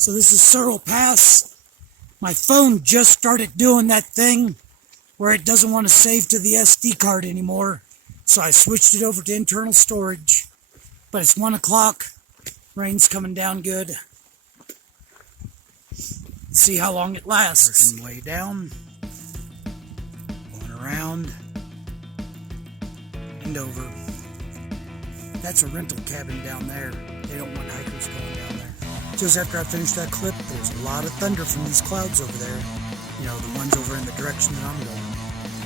So this is Searle Pass. My phone just started doing that thing where it doesn't want to save to the SD card anymore. So I switched it over to internal storage. But it's 1 o'clock. Rain's coming down good. Let's see how long it lasts. Working way down. Going around. And over. That's a rental cabin down there. They don't want hikers going down there. Just after I finished that clip, there's a lot of thunder from these clouds over there. You know, the ones over in the direction that I'm going.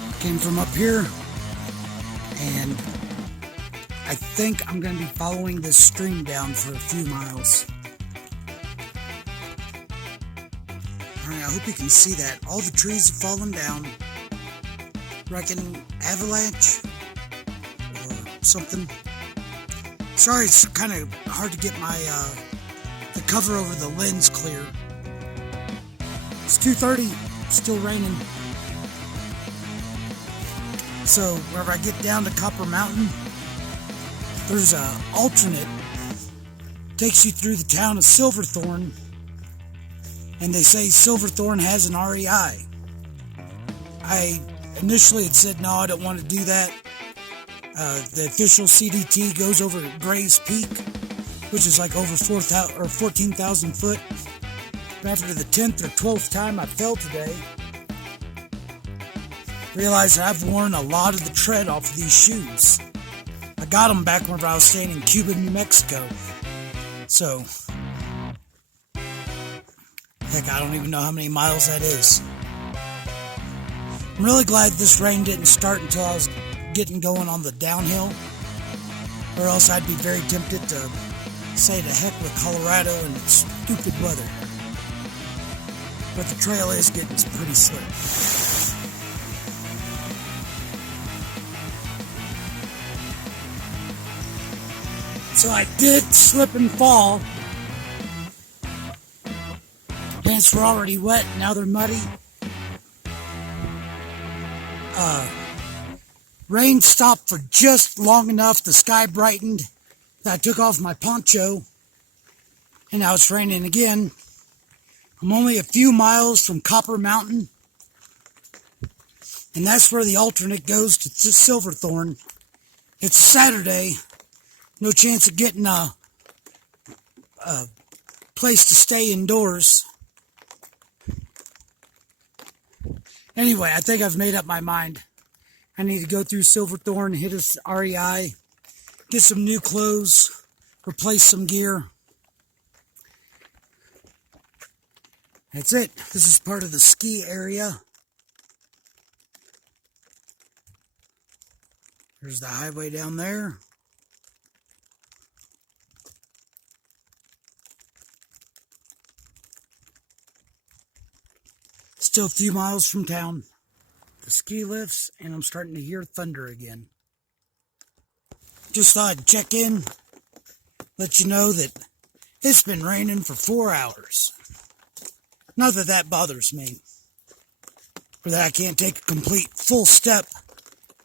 I came from up here, and I think I'm going to be following this stream down for a few miles. Alright, I hope you can see that. All the trees have fallen down. Reckon avalanche or something. Sorry, it's kind of hard to get my the cover over the lens clear. It's 2:30, still raining. So whenever I get down to Copper Mountain, there's a alternate takes you through the town of Silverthorne, and they say Silverthorne has an REI. I initially had said no, I don't want to do that. The official CDT goes over Gray's Peak, which is like over 14,000 foot. But after the 10th or 12th time I fell today, realized that I've worn a lot of the tread off of these shoes. I got them back whenever I was staying in Cuba, New Mexico. So, heck, I don't even know how many miles that is. I'm really glad this rain didn't start until I was getting going on the downhill, or else I'd be very tempted to say to heck with Colorado and its stupid weather. But the trail is getting pretty slick. So I did slip and fall. Pants were already wet, now they're muddy. Rain stopped for just long enough, the sky brightened, that I took off my poncho, and now it's raining again. I'm only a few miles from Copper Mountain, and that's where the alternate goes to Silverthorne. It's Saturday, no chance of getting a place to stay indoors. Anyway, I think I've made up my mind. I need to go through Silverthorne, hit a REI, get some new clothes, replace some gear. That's it. This is part of the ski area. There's the highway down there. Still a few miles from town. The ski lifts, and I'm starting to hear thunder again. Just thought I'd check in, let you know that it's been raining for 4 hours. Not that that bothers me, or that I can't take a complete full step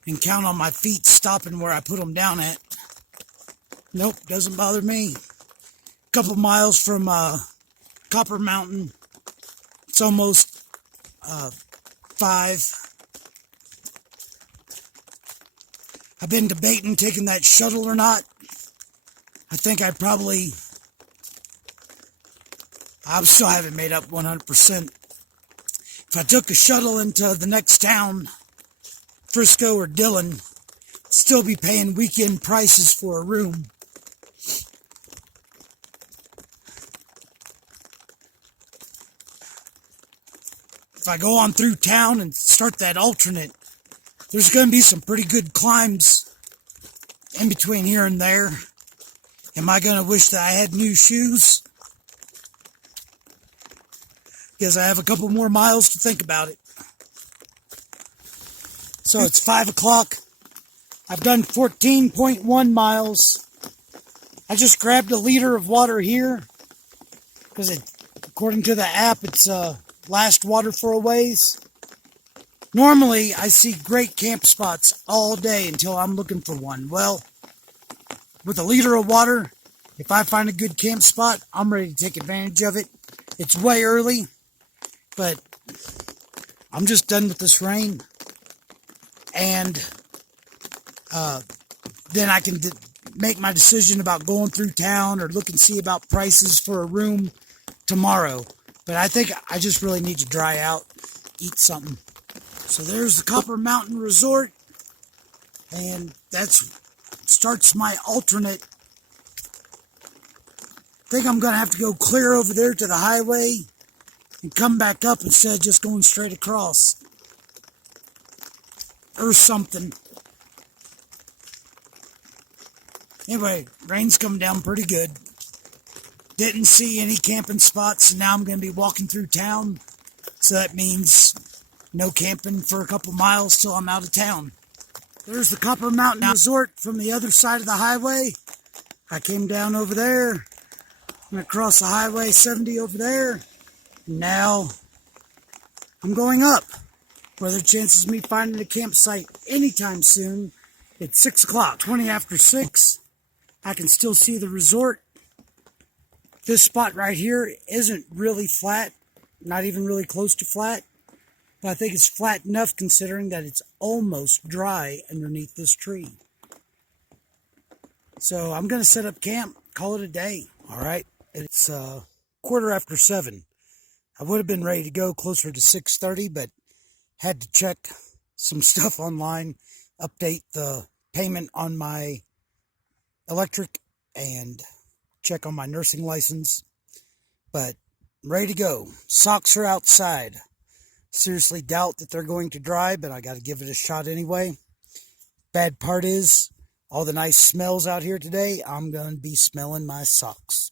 and count on my feet stopping where I put them down at. Nope, doesn't bother me. A couple miles from Copper Mountain. It's almost 5. I've been debating taking that shuttle or not. I think I still haven't made up 100%. If I took a shuttle into the next town, Frisco or Dillon, I'd still be paying weekend prices for a room. If I go on through town and start that alternate, there's going to be some pretty good climbs in between here and there. Am I going to wish that I had new shoes? Because I have a couple more miles to think about it. So it's 5 o'clock. I've done 14.1 miles. I just grabbed a liter of water here, because according to the app, it's last water for a ways. Normally, I see great camp spots all day until I'm looking for one. Well, with a liter of water, if I find a good camp spot, I'm ready to take advantage of it. It's way early, but I'm just done with this rain. And then I can make my decision about going through town or look and see about prices for a room tomorrow. But I think I just really need to dry out, eat something. So there's the Copper Mountain Resort, and that starts my alternate. I think I'm going to have to go clear over there to the highway and come back up instead of just going straight across. Or something. Anyway, rain's coming down pretty good. Didn't see any camping spots, and now I'm going to be walking through town. So that means no camping for a couple miles till I'm out of town. There's the Copper Mountain Resort from the other side of the highway. I came down over there. Went across the highway 70 over there. Now I'm going up. Where there are chances of me finding a campsite anytime soon. It's 6 o'clock, 20 after 6. I can still see the resort. This spot right here isn't really flat, not even really close to flat. But I think it's flat enough considering that it's almost dry underneath this tree. So I'm going to set up camp, call it a day. All right, it's quarter after 7. I would have been ready to go closer to 6:30, but had to check some stuff online, update the payment on my electric, and check on my nursing license. But I'm ready to go. Socks are outside. Seriously doubt that they're going to dry, but I got to give it a shot anyway. Bad part is, all the nice smells out here today, I'm going to be smelling my socks.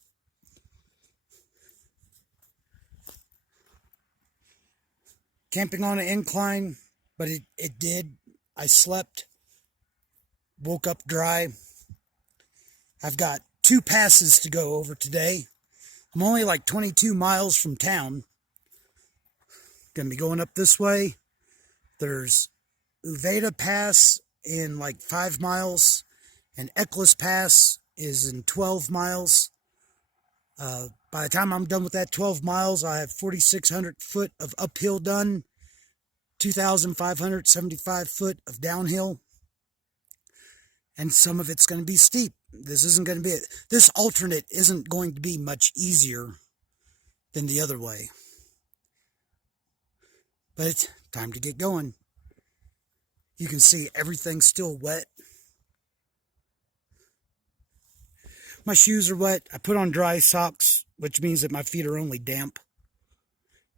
Camping on an incline, but it did. I slept, woke up dry. I've got 2 passes to go over today. I'm only like 22 miles from town. Gonna be going up this way. There's Uveta Pass in like 5 miles, and Eccles Pass is in 12 miles. By the time I'm done with that 12 miles, I have 4,600 foot of uphill done, 2,575 foot of downhill, and some of it's going to be steep. This isn't going to be it. This alternate isn't going to be much easier than the other way. But it's time to get going. You can see everything's still wet. My shoes are wet. I put on dry socks, which means that my feet are only damp.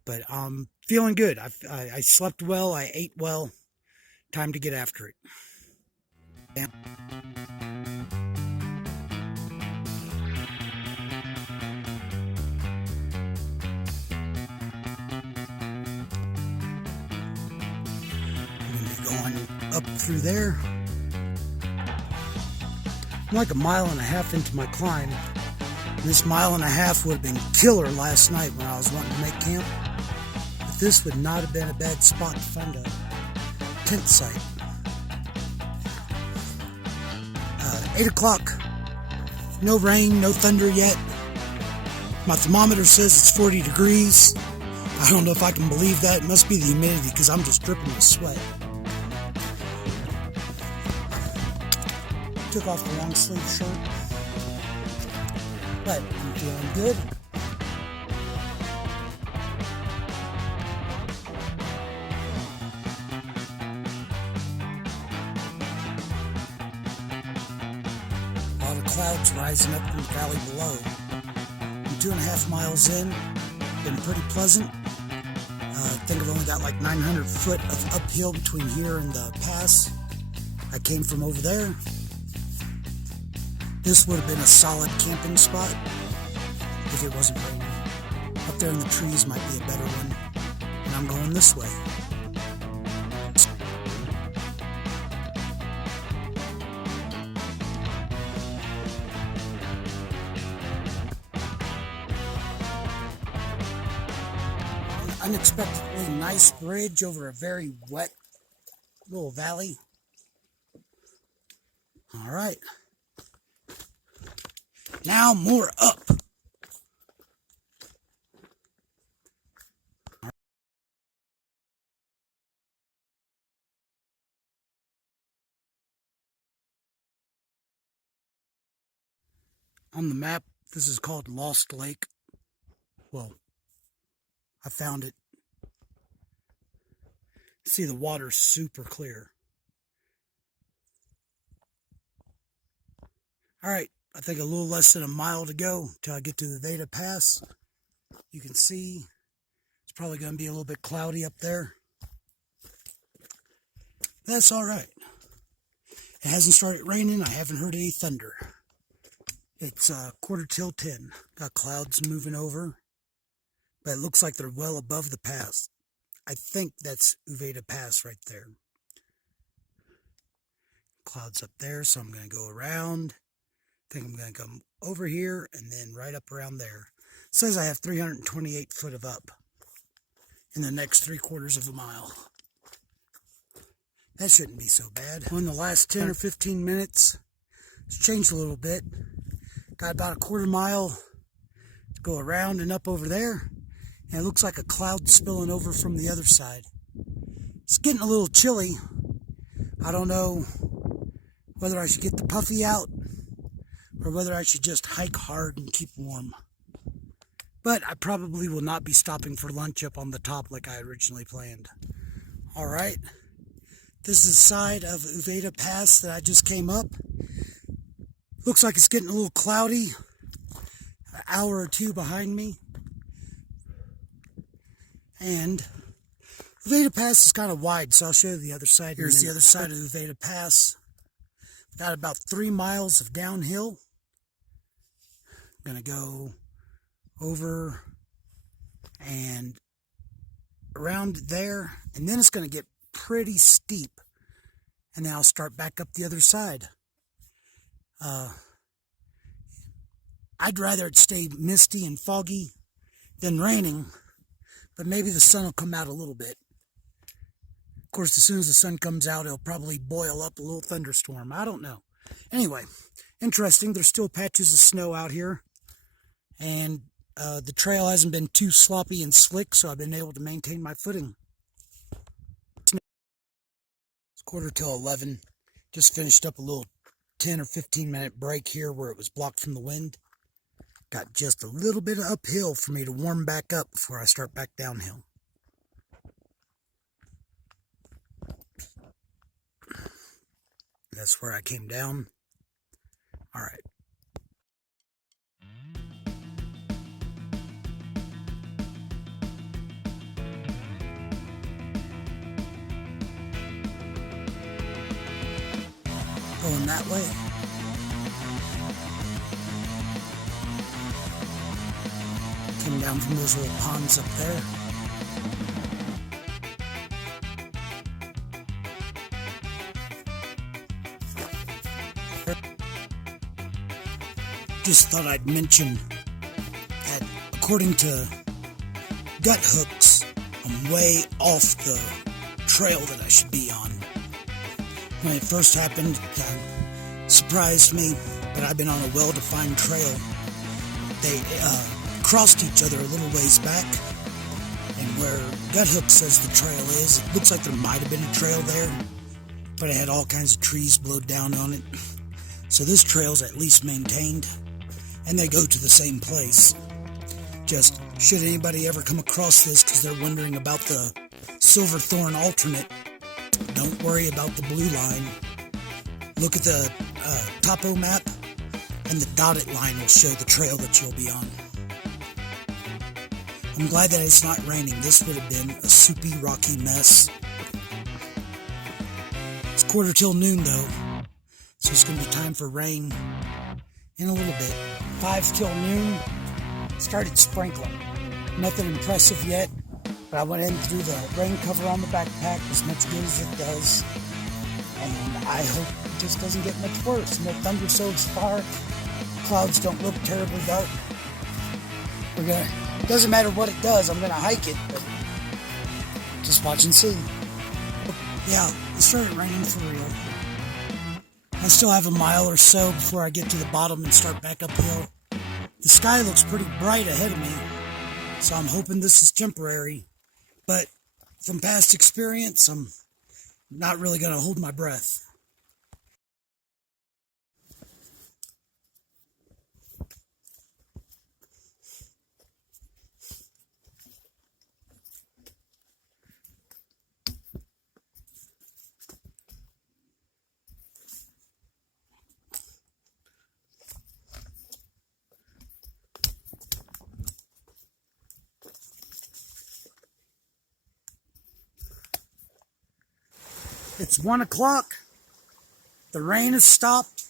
But I'm feeling good. I slept well. I ate well. Time to get after it. Damn. I'm going to be going up through there. I'm like 1.5 miles into my climb. This 1.5 miles would have been killer last night when I was wanting to make camp. But this would not have been a bad spot to find a tent site. 8 o'clock. No rain, no thunder yet. My thermometer says it's 40 degrees. I don't know if I can believe that. It must be the humidity because I'm just dripping with sweat. Took off the long sleeve shirt, but I'm feeling good. All the clouds rising up from the valley below. I'm 2.5 miles in, been pretty pleasant. I think I've only got like 900 foot of uphill between here and the pass. I came from over there. This would have been a solid camping spot if it wasn't raining. Up there in the trees might be a better one. And I'm going this way. An unexpectedly nice bridge over a very wet little valley. All right. Now more up. On the map, this is called Lost Lake. Well, I found it. See, the water's super clear. Alright, I think a little less than a mile to go till I get to the Uveta Pass. You can see it's probably going to be a little bit cloudy up there. That's alright. It hasn't started raining. I haven't heard any thunder. It's 10:15. Got clouds moving over, but it looks like they're well above the pass. I think that's Uveta Pass right there. Clouds up there, so I'm going to go around. I think I'm going to come over here and then right up around there. It says I have 328 foot of up in the next 3/4 of a mile. That shouldn't be so bad. Well, in the last 10 or 15 minutes, it's changed a little bit. Got about a 1/4 mile to go around and up over there. And it looks like a cloud spilling over from the other side. It's getting a little chilly. I don't know whether I should get the puffy out or whether I should just hike hard and keep warm. But I probably will not be stopping for lunch up on the top like I originally planned. Alright, this is the side of Uveta Pass that I just came up. Looks like it's getting a little cloudy. An hour or two behind me. And Uveta Pass is kind of wide, so I'll show you the other side. Here's the other side of Uveta Pass. Got about 3 miles of downhill. Gonna go over and around there, and then it's gonna get pretty steep, and then I'll start back up the other side. I'd rather it stay misty and foggy than raining, but maybe the sun will come out a little bit. Of course, as soon as the sun comes out, it'll probably boil up a little thunderstorm. I don't know. Anyway, interesting. There's still patches of snow out here, and the trail hasn't been too sloppy and slick, so I've been able to maintain my footing. It's 11:15. Just finished up a little 10 or 15 minute break here where it was blocked from the wind. Got just a little bit of uphill for me to warm back up before I start back downhill. That's where I came down. All right. Going that way. Came down from those little ponds up there. Just thought I'd mention that according to gut hooks, I'm way off the trail that I should be on. When it first happened, it surprised me, but I've been on a well-defined trail. They crossed each other a little ways back, and where gut hook says the trail is, it looks like there might have been a trail there, but it had all kinds of trees blowed down on it. So this trail's at least maintained, and they go to the same place. Just, should anybody ever come across this because they're wondering about the Silverthorne alternate, don't worry about the blue line. Look at the topo map, and the dotted line will show the trail that you'll be on. I'm glad that it's not raining. This would have been a soupy, rocky mess. It's 1:45 though, so it's going to be time for rain in a little bit. 5 till noon, started sprinkling. Nothing impressive yet, but I went in through the rain cover on the backpack as much good as it does, and I hope it just doesn't get much worse. No thunder so far, clouds don't look terribly dark. It doesn't matter what it does, I'm gonna hike it, but just watch and see. Yeah, it started raining for real. I still have a mile or so before I get to the bottom and start back uphill. The sky looks pretty bright ahead of me, so I'm hoping this is temporary. But from past experience, I'm not really going to hold my breath. It's 1 o'clock. The rain has stopped.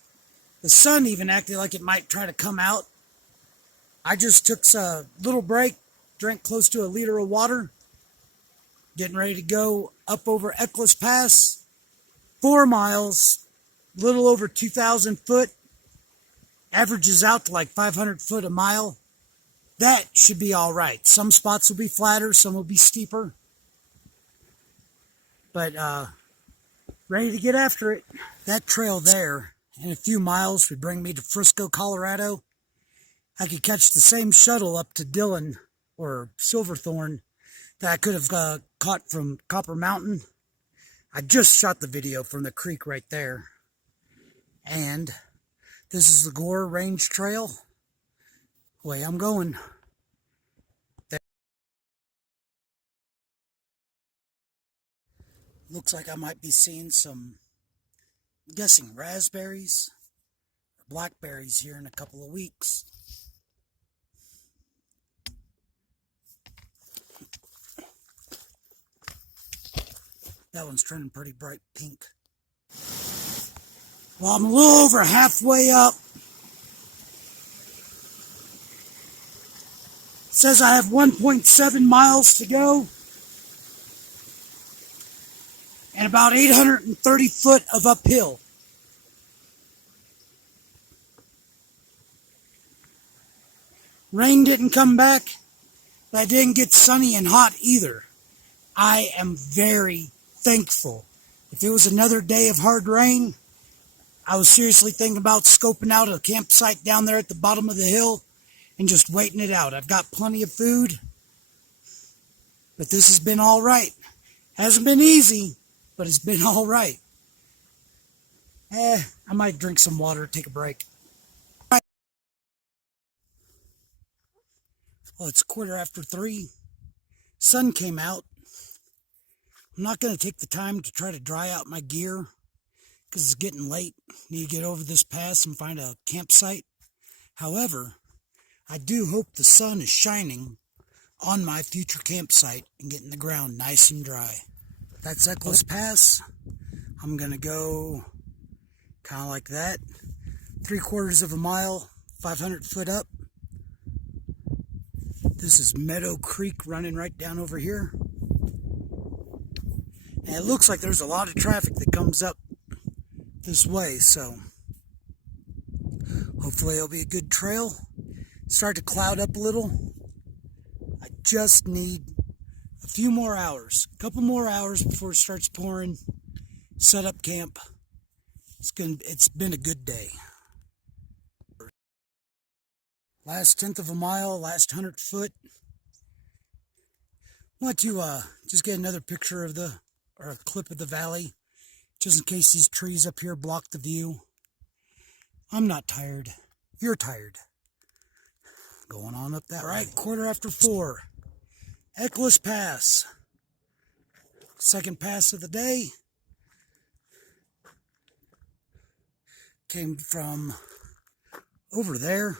The sun even acted like it might try to come out. I just took a little break, drank close to a liter of water. Getting ready to go up over Eccles Pass. 4 miles, little over 2,000 foot. Averages out to like 500 foot a mile. That should be all right. Some spots will be flatter, some will be steeper. But ready to get after it. That trail there, in a few miles, would bring me to Frisco, Colorado. I could catch the same shuttle up to Dillon or Silverthorne that I could have caught from Copper Mountain. I just shot the video from the creek right there. And this is the Gore Range Trail. Way I'm going. Looks like I might be seeing some, I'm guessing, raspberries or blackberries here in a couple of weeks. That one's turning pretty bright pink. Well, I'm a little over halfway up. It says I have 1.7 miles to go. And about 830 foot of uphill. Rain didn't come back, but it didn't get sunny and hot either. I am very thankful. If it was another day of hard rain, I was seriously thinking about scoping out a campsite down there at the bottom of the hill and just waiting it out. I've got plenty of food, but this has been all right. Hasn't been easy, but it's been all right. I might drink some water, take a break. Well, it's 3:15. Sun came out. I'm not going to take the time to try to dry out my gear because it's getting late. Need to get over this pass and find a campsite. However, I do hope the sun is shining on my future campsite and getting the ground nice and dry. That's Eccles Pass. I'm going to go kind of like that. 3/4 of a mile, 500 foot up. This is Meadow Creek running right down over here. And it looks like there's a lot of traffic that comes up this way, so hopefully it'll be a good trail. Start to cloud up a little. I just need a few more hours, a couple more hours before it starts pouring. Set up camp. It's been a good day. Last 1/10 of a mile, last 100 foot. Want to just get another picture of or a clip of the valley, just in case these trees up here block the view. I'm not tired. You're tired. Going on up that way. All right, 4:15. Eccles Pass. Second pass of the day. Came from over there.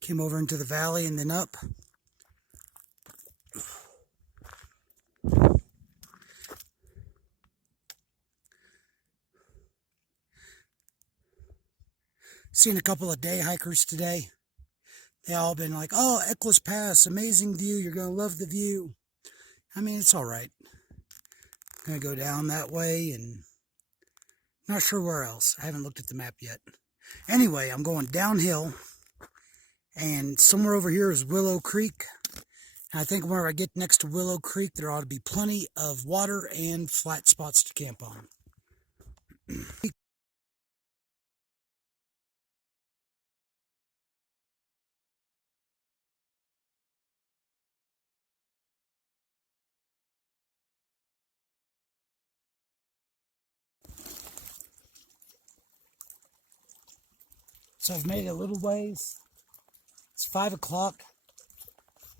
Came over into the valley and then up. Seen a couple of day hikers today. They all been like, oh, Eccles Pass, amazing view. You're going to love the view. I mean, it's all right. I'm going to go down that way and not sure where else. I haven't looked at the map yet. Anyway, I'm going downhill. And somewhere over here is Willow Creek. And I think where I get next to Willow Creek, there ought to be plenty of water and flat spots to camp on. So I've made it a little ways. It's 5 o'clock.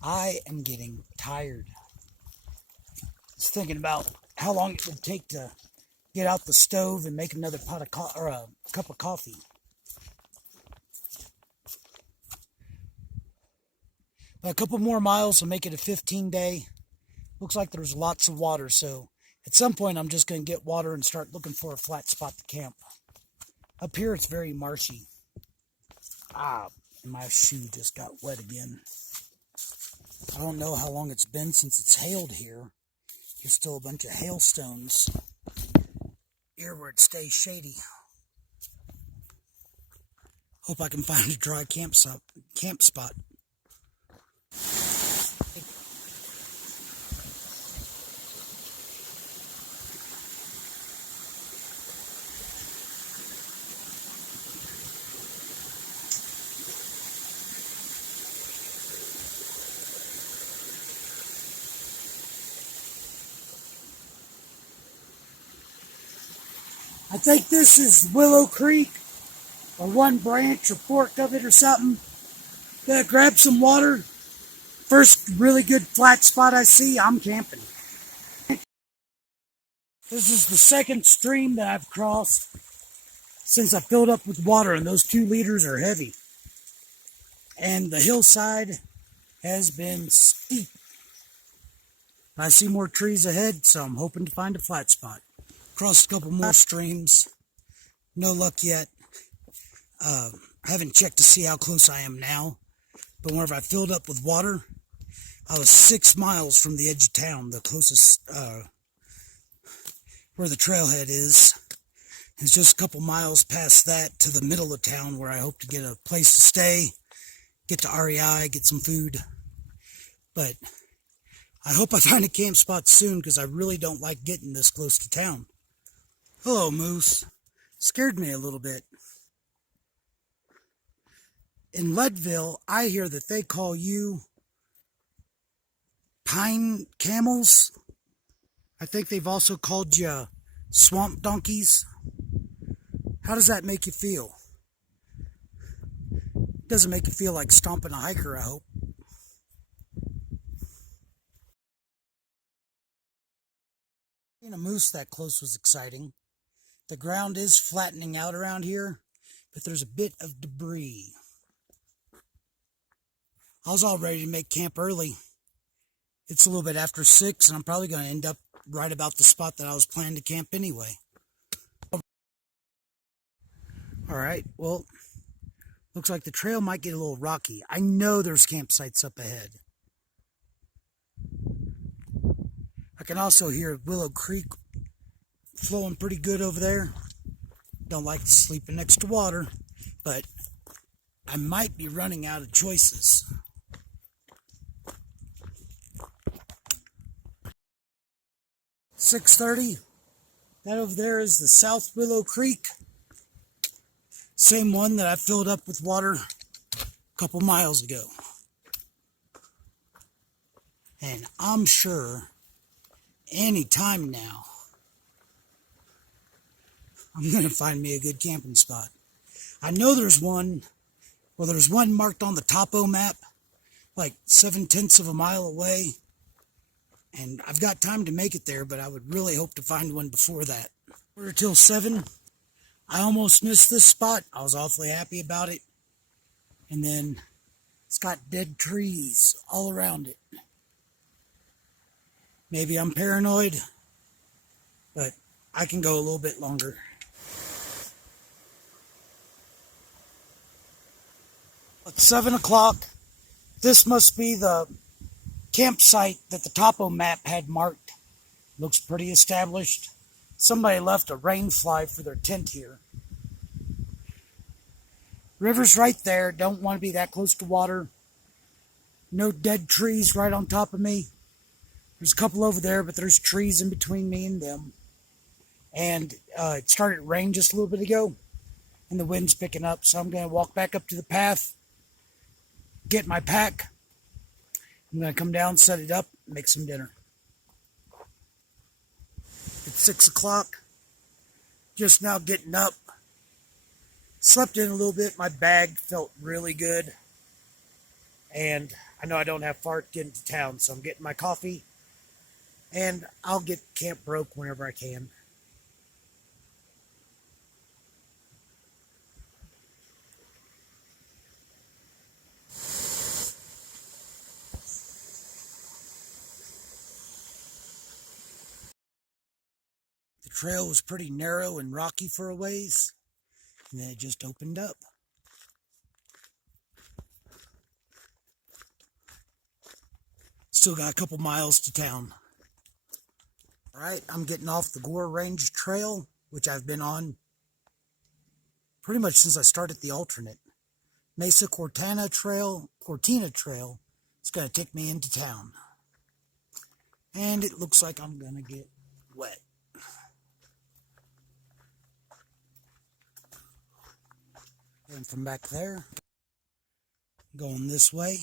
I am getting tired. Just thinking about how long it would take to get out the stove and make another pot of or a cup of coffee. But a couple more miles will make it a 15-day. Looks like there's lots of water, so At some point, I'm just going to get water and start looking for a flat spot to camp. Up here, it's very marshy. And my shoe just got wet again. I don't know how long it's been since it's hailed here. There's still a bunch of hailstones here where it stays shady. Hope I can find a dry camp spot. I think this is Willow Creek, or one branch or fork of it or something. Gonna grab some water. First really good flat spot I see, I'm camping. This is the second stream that I've crossed since I filled up with water, and those 2 liters are heavy. And the hillside has been steep. I see more trees ahead, so I'm hoping to find a flat spot. Crossed a couple more streams. No luck yet. I haven't checked to see how close I am now. But whenever I filled up with water, I was 6 miles from the edge of town, the closest, where the trailhead is. It's just a couple miles past that to the middle of town where I hope to get a place to stay, get to REI, get some food. But I hope I find a camp spot soon because I really don't like getting this close to town. Hello, Moose. Scared me a little bit. In Leadville, I hear that they call you pine camels. I think they've also called you swamp donkeys. How does that make you feel? It doesn't make you feel like stomping a hiker, I hope. Seeing a moose that close was exciting. The ground is flattening out around here, but there's a bit of debris. I was all ready to make camp early. It's a little bit after 6, and I'm probably going to end up right about the spot that I was planning to camp anyway. Alright, well, looks like the trail might get a little rocky. I know there's campsites up ahead. I can also hear Willow Creek flowing pretty good over there. Don't like sleeping next to water, but I might be running out of choices. .6:30. That over there is the South Willow Creek. Same one that I filled up with water a couple miles ago. And I'm sure any time now I'm going to find me a good camping spot. I know there's one, well, there's one marked on the topo map, like 7/10 of a mile away. And I've got time to make it there, but I would really hope to find one before that. 6:45. I almost missed this spot. I was awfully happy about it. And then it's got dead trees all around it. Maybe I'm paranoid, but I can go a little bit longer. It's 7 o'clock. This must be the campsite that the topo map had marked. Looks pretty established. Somebody left a rain fly for their tent here. River's right there. Don't want to be that close to water. No dead trees right on top of me. There's a couple over there, but there's trees in between me and them. And it started to rain just a little bit ago, and the wind's picking up, so I'm going to walk back up to the path, get my pack. I'm going to come down, set it up, make some dinner. It's 6 o'clock. Just now getting up. Slept in a little bit. My bag felt really good. And I know I don't have far to get into town, so I'm getting my coffee. And I'll get camp broke whenever I can. Trail was pretty narrow and rocky for a ways, and then it just opened up. Still got a couple miles to town. Alright, I'm getting off the Gore Range Trail, which I've been on pretty much since I started the alternate. Mesa Cortina Trail. It's going to take me into town. And it looks like I'm going to get wet. And from back there, going this way.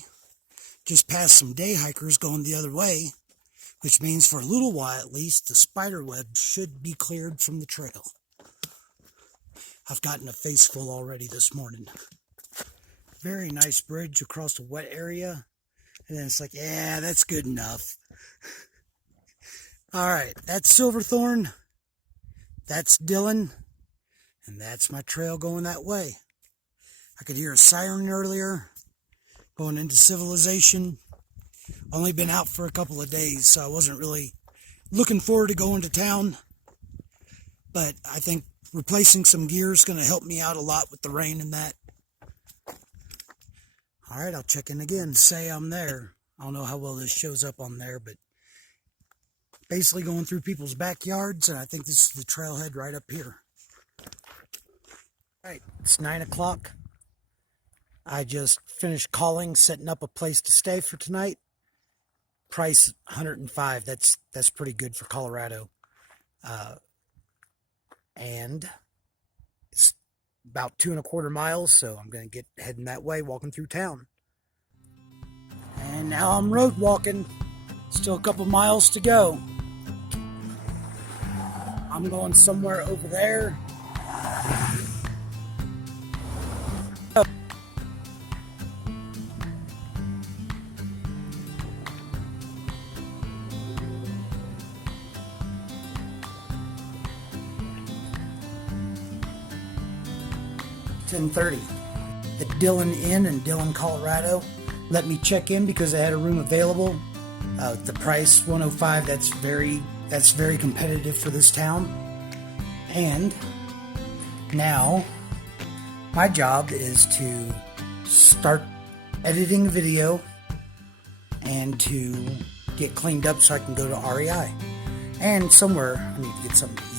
Just passed some day hikers going the other way, which means for a little while at least, the spider web should be cleared from the trail. I've gotten a face full already this morning. Very nice bridge across a wet area. And then it's like, yeah, that's good enough. Alright, that's Silverthorne. That's Dillon. And that's my trail going that way. I could hear a siren earlier. Going into civilization. Only been out for a couple of days, so I wasn't really looking forward to going to town. But I think replacing some gear is going to help me out a lot with the rain and that. Alright, I'll check in again. Say I'm there. I don't know how well this shows up on there, but basically going through people's backyards, and I think this is the trailhead right up here. Alright, it's 9 o'clock. I just finished calling, setting up a place to stay for tonight. Price $105. That's pretty good for Colorado. And it's about 2.25 miles, so I'm going to get heading that way, walking through town. And now I'm road walking. Still a couple miles to go. I'm going somewhere over there. 10:30 at Dillon Inn in Dillon, Colorado. Let me check in because they had a room available. The price $105. That's very competitive for this town. And now my job is to start editing a video and to get cleaned up so I can go to REI. And somewhere I need to get something to eat.